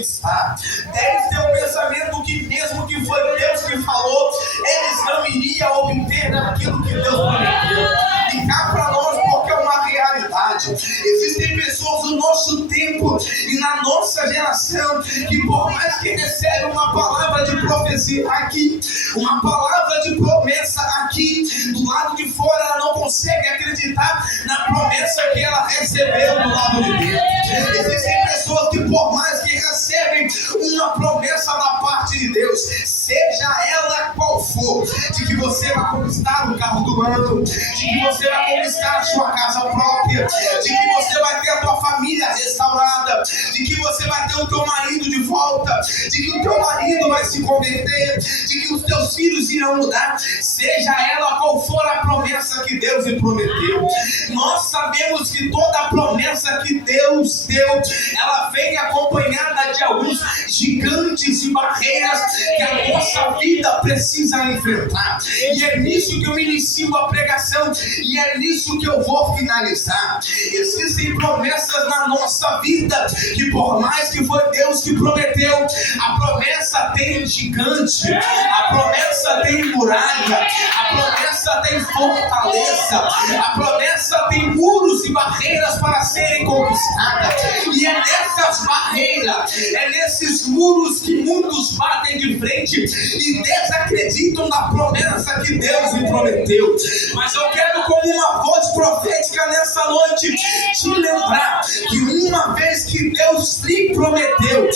está. Deve ter um pensamento que mesmo que foi Deus que falou, eles não iriam obter aquilo que Deus prometeu. E cá para nós, porque é uma realidade. Existem pessoas no nosso tempo e na nossa geração que por mais que recebem uma palavra de profecia aqui, uma palavra de promessa aqui, do lado de fora ela não consegue acreditar na promessa que ela recebeu do lado de dentro. Existem pessoas que por mais que recebem uma promessa da parte de Deus, seja ela qual for, de que você vai conquistar o carro do ano, de que você vai conquistar a sua casa própria, de que você vai ter a tua família restaurada, de que você vai ter o teu marido de volta, de que o teu marido vai se converter, de que os teus filhos irão mudar, seja ela qual for a promessa que Deus lhe prometeu. Nós sabemos que toda a promessa que Deus deu, ela vem acompanhada de alguns gigantes e barreiras que a nossa vida precisa enfrentar. E é nisso que eu inicio a pregação, e é nisso que eu vou finalizar. Existem promessas na nossa vida que por mais que foi Deus que prometeu, a promessa tem gigante, a promessa tem muralha, a promessa tem fortaleza, a promessa tem muros e barreiras para serem conquistadas. E é nessas barreiras, é nesses muros que muitos batem de frente e desacreditam da promessa que Deus lhe prometeu. Mas eu quero, como uma voz profética nessa noite, te lembrar que uma vez que Deus lhe prometeu,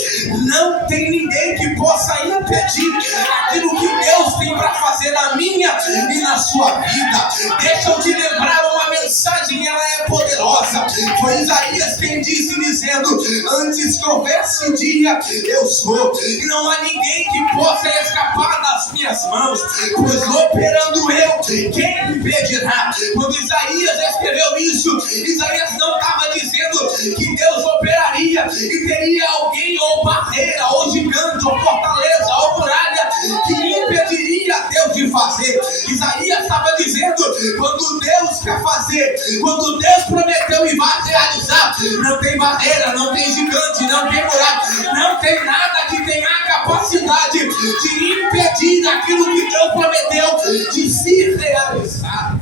não tem ninguém que possa impedir aquilo que Deus tem para fazer na minha e na sua vida. Deixa eu te lembrar uma mensagem, ela é poderosa. Foi Isaías quem disse, dizendo: antes que houvesse dia, eu sou, e não há ninguém que possa escapar das minhas mãos, pois operando eu, quem me impedirá? Quando Isaías escreveu isso, Isaías não estava dizendo que Deus operaria e teria alguém, ou barreira, ou gigante, ou fortaleza, ou muralha que impediria Deus de fazer. Isaías estava dizendo: quando Deus quer fazer, quando Deus prometeu e vai realizar, não tem barreira, não tem gigante, não tem muralha, não tem nada que tenha a capacidade de impedir aquilo que Deus prometeu de se realizar.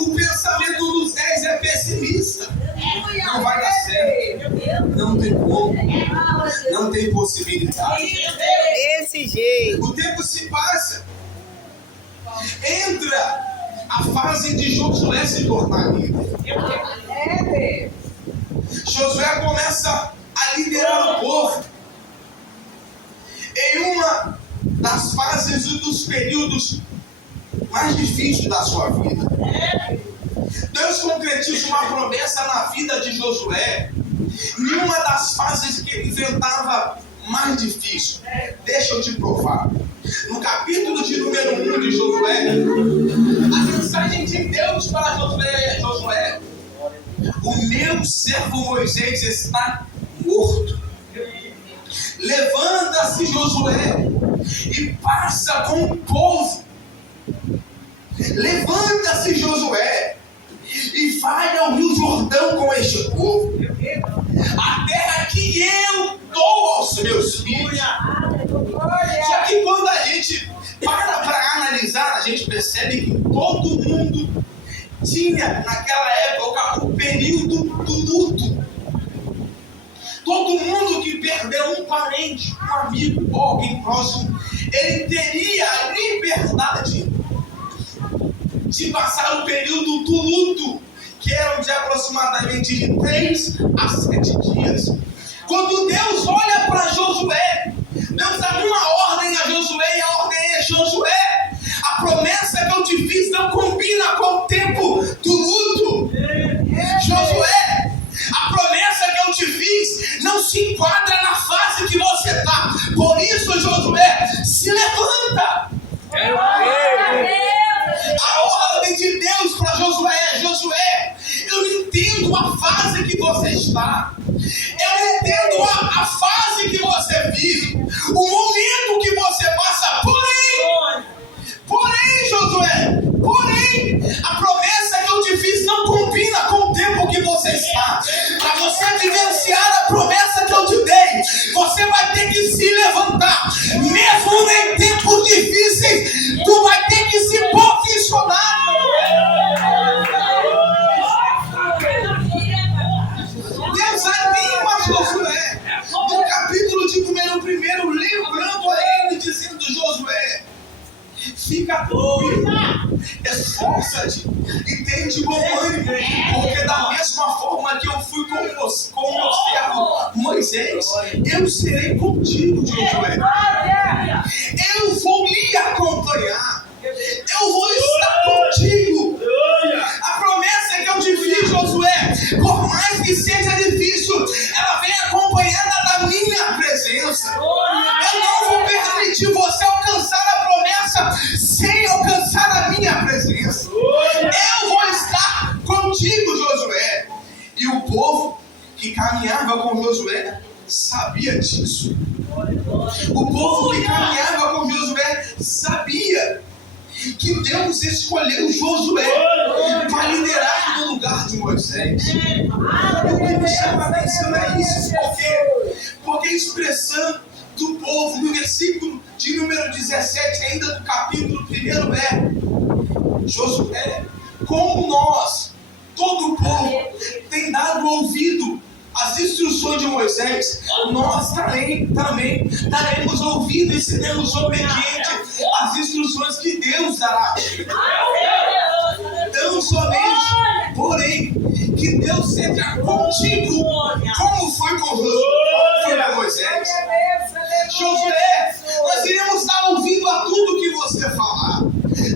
O pensamento dos 10 é pessimista. Não vai dar certo. Não tem como. Não tem possibilidade. Desse jeito. O tempo se passa. Entra a fase de Josué se tornar líder. Josué começa a liderar o povo. Em uma das fases e dos períodos mais difíceis da sua vida, Deus concretiza uma promessa na vida de Josué em uma das fases que ele enfrentava mais difícil. Deixa eu te provar. No capítulo de número 1 de Josué, a mensagem de Deus para Josué é: Josué, o meu servo Moisés está morto. Levanta-se, Josué, e passa com o povo. Levanta-se, Josué, e vai ao Rio Jordão com este povo, a terra que eu dou aos meus filhos. Só que quando a gente para analisar, a gente percebe que todo mundo tinha naquela época o período do luto. Todo mundo que perdeu um parente, um amigo ou alguém próximo, ele teria a liberdade de passar o período do luto, que eram de aproximadamente de 3 a 7 dias. Quando Deus olha para Josué, Deus dá uma ordem a Josué, e a ordem é: Josué, a promessa que eu te fiz não combina com o tempo do luto. Josué, a promessa que eu te fiz não se enquadra na fase que você está. Por isso, Josué, se levanta. A ordem de Deus para Josué é: Josué, eu entendo a fase que você está. Eu entendo a fase que você vive, o momento que você passa. Porém, Josué, a promessa que eu te fiz não combina com o tempo que você está. fica tranquilo, esforça-te e tem de bom ânimo, porque da mesma forma que eu fui com meu servo Moisés, eu serei contigo, Josué. Eu vou lhe acompanhar, eu vou estar contigo. A promessa que eu te fiz, Josué, por mais que seja difícil, ela vem acompanhada da minha presença. Eu não vou permitir você alcançar a promessa sem alcançar a minha presença. Eu vou estar contigo, Josué. E o povo que caminhava com Josué sabia disso. O povo que caminhava com Josué sabia que Deus escolheu Josué para liderar no lugar de Moisés. E o que me chama a atenção é isso, porque a expressão do povo no versículo de número 17, ainda do capítulo 1 é: Josué, como nós, todo o povo, tem dado ouvido às instruções de Moisés, nós também daremos ouvido e seremos obedientes às instruções que Deus dará. Não somente, porém, que Deus seja contigo, como foi com Moisés. Josué, nós iremos dar ouvido a tudo que você falar,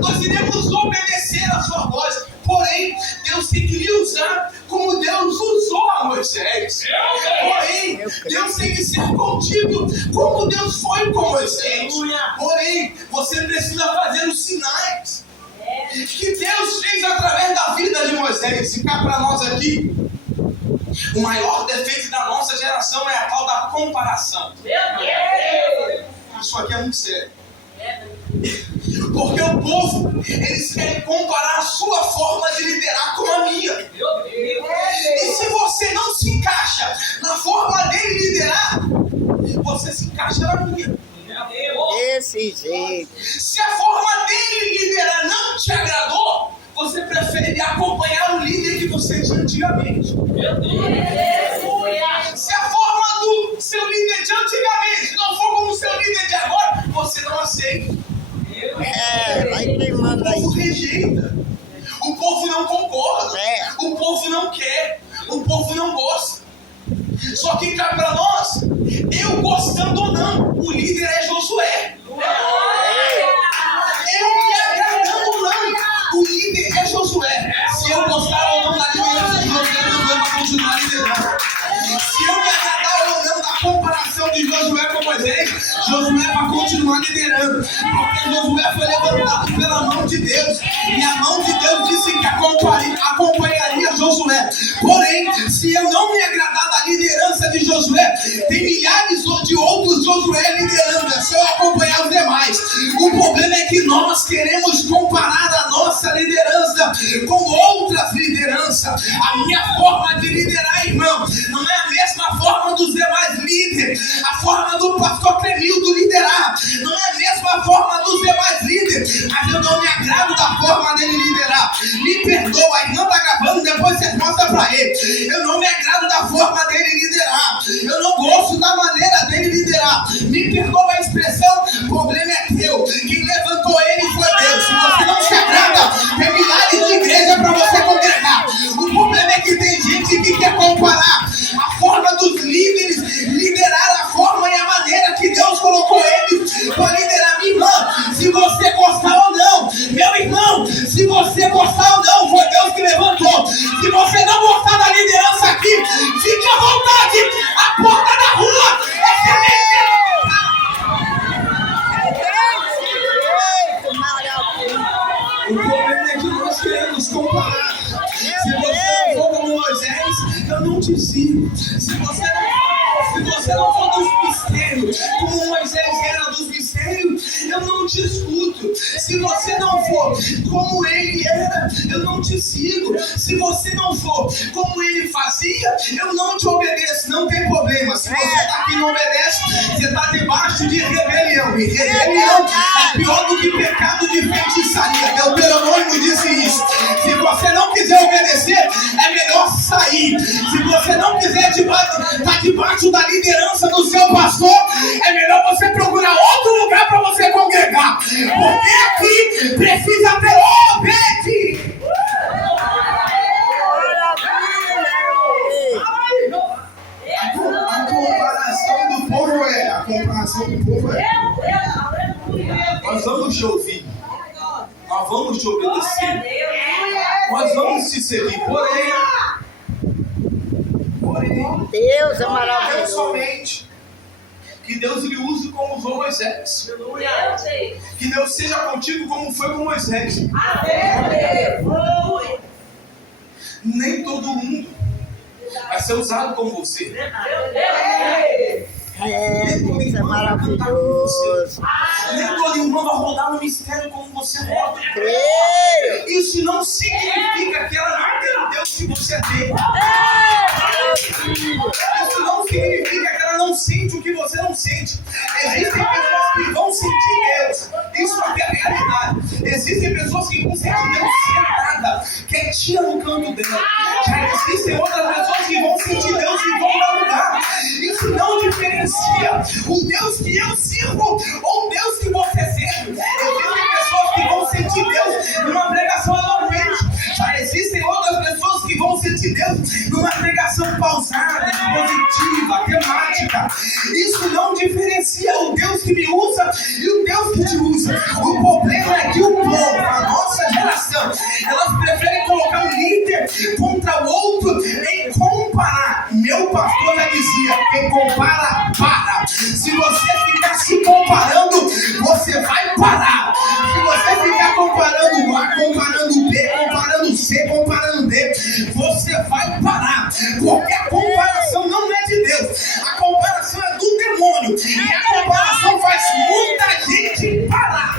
nós iremos obedecer a sua voz. Porém, Deus tem que lhe usar como Deus usou a Moisés. Porém, Deus tem que ser contigo como Deus foi com Moisés. Porém, você precisa fazer os sinais que Deus fez através da vida de Moisés. E cá para nós aqui, o maior defeito da nossa geração é a tal da comparação. Isso aqui é muito sério. Porque o povo, eles querem comparar a sua forma de liderar com a minha. E se você não se encaixa na forma dele liderar, você se encaixa na minha. Desse jeito. Se a forma dele liderar não te agradou, você prefere acompanhar o líder que você tinha antigamente. Se a forma do seu líder de antigamente não for como o seu líder de agora, você não aceita. Vai queimando aí. O povo rejeita, o povo não concorda, o povo não quer, o povo não gosta. Só que cá para nós, eu gostando ou não, o líder é Josué. Eu me agradando ou não, o líder é Josué. Se eu gostar ou não da liderança de Josué, Josué vai continuar liderando. Se eu me agradar ou não da comparação de Josué com Moisés, Josué vai continuar liderando. Porque Josué foi levantado pela mão de Deus. E a mão de Deus disse que acompanharia Josué. Porém, se eu não me agradar da liderança de Josué, tem milhares de outros Josué liderando. É só eu acompanhar os demais. O problema é que nós queremos comparar a nossa liderança com outras lideranças. A minha forma de liderar, irmão, não é a mesma forma dos demais líderes. A forma do pastor Clemildo liderar não é a mesma forma dos demais líderes. Mas eu não me agrado da forma dele liderar. Me perdoa, a irmã está gravando, depois você mostra para ele. Eu não me agrado da forma dele liderar. Eu não gosto da maneira dele liderar. Me perdoa a expressão, o problema é teu. Quem levantou ele foi Deus. Se você não se agrada, tem milhares de igrejas para você congregar. O problema é que tem gente que quer comparar a forma dos líderes, liderar a forma e a maneira que Deus colocou eles para liderar. Minha irmã, se você gostar ou não, meu irmão, se você gostar ou não, foi Deus que levantou. Se você não gostar da liderança aqui, fique à vontade. A porta da rua é semente. O problema é que nós queremos comparar. Se você não for como Moisés, eu não te sigo. Se você não for dos mistérios, como Moisés era dos mistérios, eu não te escuto. Se você não for como ele era, eu não te sigo. Se você não for como ele fazia, eu não te obedeço. Não tem problema. Se você está aqui e não obedece, você está debaixo de rebelião. E rebelião é pior do que pecado de feitiçaria. Deuteronômio disse isso. Se você não quiser obedecer, é melhor sair. Se você não quiser estar debaixo da liderança do seu pastor, é melhor você procurar outro lugar lugar para você congregar. Porque aqui precisa ter obediência. A comparação do povo é. Nós vamos te ouvir. Nós vamos te obedecer. Nós vamos te seguir. Porém, Deus é não maravilhoso. somente que Deus lhe use como usou Moisés. Que Deus seja contigo como foi com Moisés. Nem todo mundo vai ser usado como você. Deus é maravilhoso. Nem todo irmão vai rodar no mistério como você roda. Creio. Isso não significa que ela não tem o Deus que você tem. Isso não significa que ela não sente o que você não sente. Existem pessoas que vão sentir Deus. Isso é a realidade. Existem pessoas que vão sentir Deus sentada, quietinha no canto dela. Já existem outras pessoas que vão sentir Deus e vão dar lugar. Isso não diferencia o Deus que eu sirvo ou o Deus que você serve. Existem pessoas que vão sentir Deus numa pregação eloquente. Já existem outras pessoas que vão sentir Deus numa pregação pausada, positiva, temática. Isso não diferencia o Deus que me usa e o Deus que te usa. O problema é que o povo, a nossa geração, elas preferem colocar um líder contra o outro em comparar. Meu pastor já dizia, quem compara, para. Se você ficar se comparando, você vai parar. Se você ficar comparando A, comparando B, comparando C, comparando D, você vai parar. Porque a comparação não é de Deus. A comparação é do demônio. E a comparação faz muita gente parar.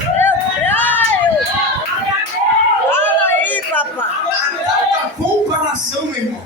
Fala aí, papai. A tal da comparação, meu irmão.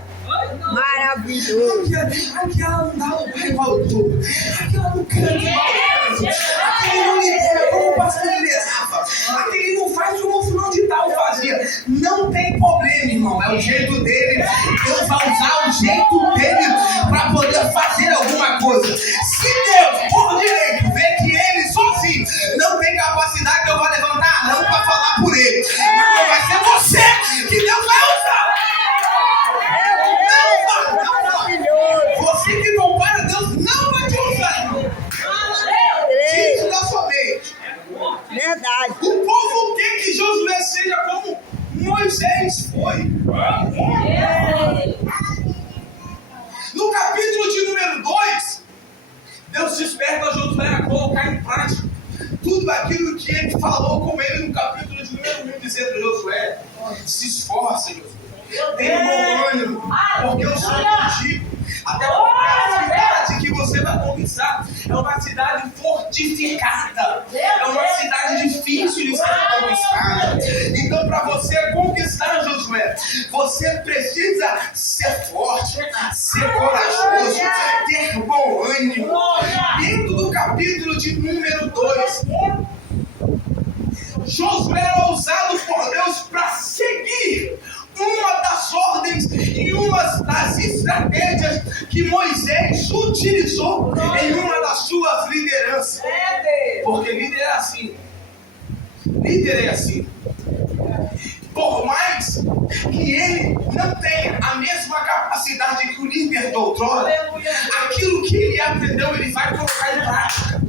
Maravilhoso. Aquela não dá lugar igual ao outro. Aquela não canta igual ao outro. Aquele não lidera como o pastor liderava. Aquele não faz como o fulano de tal fazia. Não tem problema, irmão. É o jeito dele. Deus vai usar o jeito dele para poder fazer alguma coisa. Se Deus, por direito, vê que ele sozinho não tem capacidade, Deus vai levantar a mão para falar por ele. Mas vai ser você que Deus vai usar. Você que compara, Deus não vai te usar, irmão. Tira isso da sua mente. Verdade. O povo quer que Josué seja como Moisés foi. No capítulo de número 2, Deus desperta Josué a colocar em prática tudo aquilo que ele falou com ele no capítulo de número 1, dizendo: Josué, se esforça, Josué. Tenha bom ânimo, porque eu sou contigo. Até porque a cidade que você vai conquistar é uma cidade fortificada. É uma cidade difícil de ser conquistada. Então, para você conquistar, Josué, você precisa ser forte, ser corajoso, ter bom ânimo. Dentro do capítulo de número 2, Josué era usado por Deus para seguir uma das ordens e uma das estratégias que Moisés utilizou em uma das suas lideranças. Porque líder é assim. Líder é assim. Por mais que ele não tenha a mesma capacidade que o líder do outrora, aquilo que ele aprendeu, ele vai colocar em prática.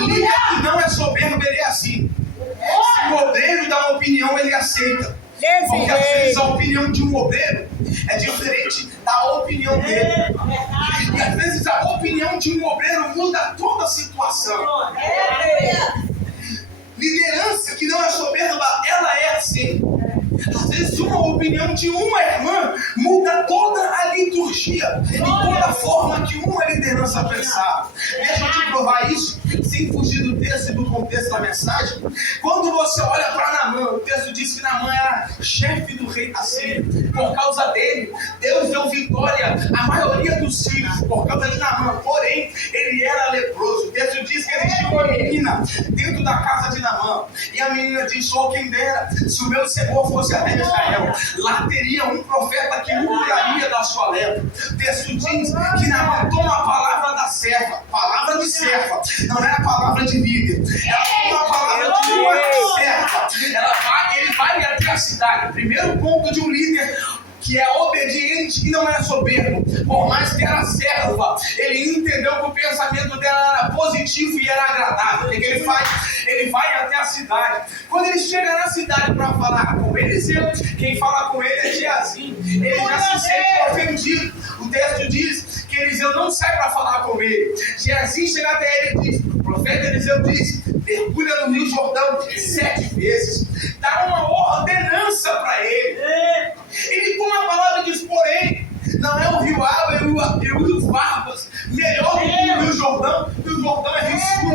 Líder que não é soberbo, ele é assim. Se o obreiro dá uma opinião, ele aceita. Porque às vezes a opinião de um obreiro é diferente da opinião dele. E às vezes a opinião de um obreiro muda toda a situação. Liderança que não é soberba, ela é assim. Às vezes uma opinião de uma irmã muda toda a liturgia e toda a forma que uma liderança pensava. Deixa eu te provar isso, sem fugir do texto e do contexto da mensagem. Quando você olha para Naamã, o texto diz que Naamã era chefe do rei da Síria. Por causa dele, Deus deu vitória à maioria dos sírios, por causa de Naamã. Porém, ele era leproso. O texto diz que ele tinha uma menina dentro da casa de Naamã. E a menina disse: oh, quem dera, se o meu Senhor fosse até Israel, lá teria um profeta que o curaria da sua lepra. O texto diz que Naamã toma a palavra da serva, palavra de serva, não é a palavra de líder. Ela toma a palavra de uma serva. Ele vai até a cidade. Primeiro ponto de um líder que é obediente e não é soberbo. Por mais que era serva, ele entendeu que o pensamento dela era positivo e era agradável. O que ele faz? Ele vai até a cidade. Quando ele chega na cidade para falar com Eliseu, quem fala com ele é Geazi. Ele já se sente ofendido. O texto diz que Eliseu não sai para falar com ele. Geazi chega até ele e diz: o profeta Eliseu diz: mergulha no Rio Jordão 7 vezes. Dá uma ordenança para ele. Ele toma a palavra e diz: porém, não é o rio Aba e o rio Barbas melhor do que o Rio Jordão? O Rio Jordão é rio sujo,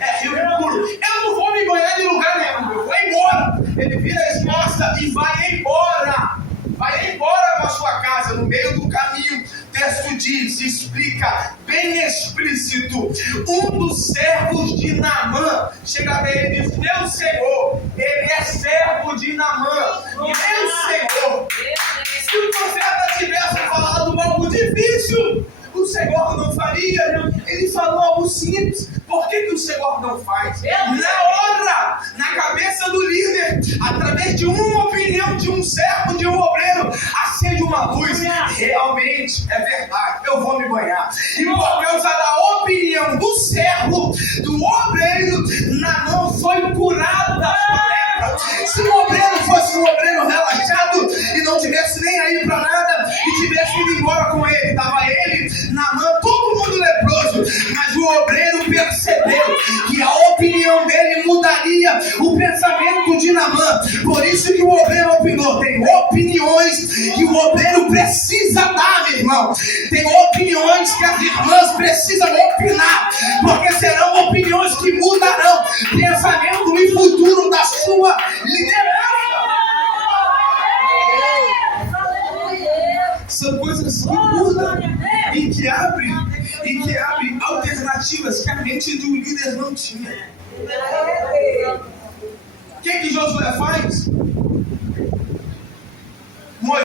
é rio impuro. Eu não vou me banhar em lugar nenhum, eu vou embora. Ele vira as costas e vai embora. Vai embora para sua casa. No meio do caminho, o texto diz, explica bem explícito: um dos servos de Naamã chega até ele e diz: meu Senhor, ele é servo de Naamã. Meu Senhor, se o profeta tivesse falado algo difícil, o Senhor não faria. Ele falou algo simples. Por que o Senhor não faz? Na hora, na cabeça do líder, através de uma opinião de um servo, de um obreiro, acende uma luz. Realmente, é verdade, eu vou me banhar. E por causa da opinião do servo, do obreiro, Naamã foi curado da sua lepra. Se o obreiro fosse um obreiro relaxado e não tivesse nem aí para nada, e tivesse ido embora com ele, estava ele, Naamã, todo mundo leproso, mas o obreiro percebeu que a opinião dele mudaria o pensamento de Naamã. Por isso que o obreiro opinou. Tem opiniões que o obreiro precisa dar, meu irmão. Tem opiniões que as irmãs precisam opinar, porque serão opiniões que mudarão o pensamento e futuro da sua liderança. São coisas que mudam e que abrem alternativas que a mente do líder não tinha. O que Josué faz?